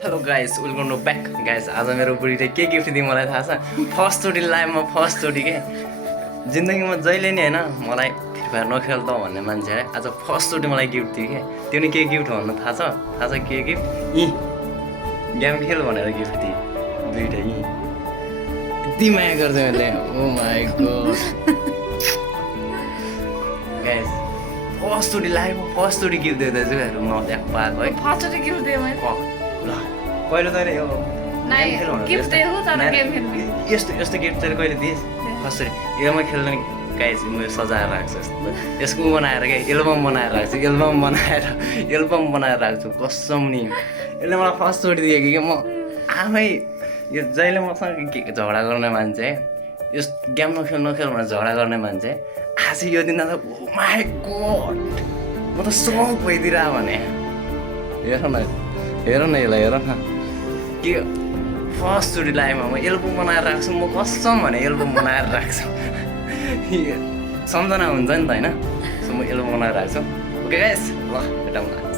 hello guys welcome to back guys आज मेरो बुढीले के गिफ्ट दियो मलाई थाहा छ फर्स्टचोटि लाइफमा फर्स्टचोटि के जिन्दगीमा जहिले नि होइन मलाई फ्री फायर नखेल त भन्ने मान्छे आज फर्स्टचोटि मलाई गिफ्ट दियो क्या त्यो नि के गिफ्ट भन्नु थाहा छ के गिफ्ट गेम खेल भनेर गिफ्ट दियो दुइटै यति माया गर्छ मैले ओ माई गॉड गाइस फर्स्टचोटि लाइफमा फर्स्टचोटि गिफ्ट दियो दाजुहरू नदेख पाएको है फर्स्टचोटि गिफ्ट दियो मैले ल पहिलो तैँले यो नाइ गिफ्ट दिएको तर गेम खेल्ने यस्तो गिफ्ट चाहिँ कहिले दिएस् कसरी योमा खेल्ने गाइस मैले सजाएर राख्छु यस्तो यसको बनाएर क्या एल्बम बनाएर राख्छु एल्बम बनाएर राख्छु कसम नि यसले मलाई फर्स्टचोटि दिएको कि म आफै यो जहिले मसँग झगडा गर्ने मान्छे यस गेम नखेल भनेर झगडा गर्ने मान्छे आज यो दिन त ओ माई गॉड म त सक भइदिएर भने हेर न यसलाई हेर न के फर्स्टचोटि लाइफमा म एल्बम बनाएर राख्छु म कसम भने एल्बम बनाएर राख्छु सम्झना हुन्छ नि त होइन सो म एल्बम बनाएर राख्छु ओके गाइस ल भेटौँ न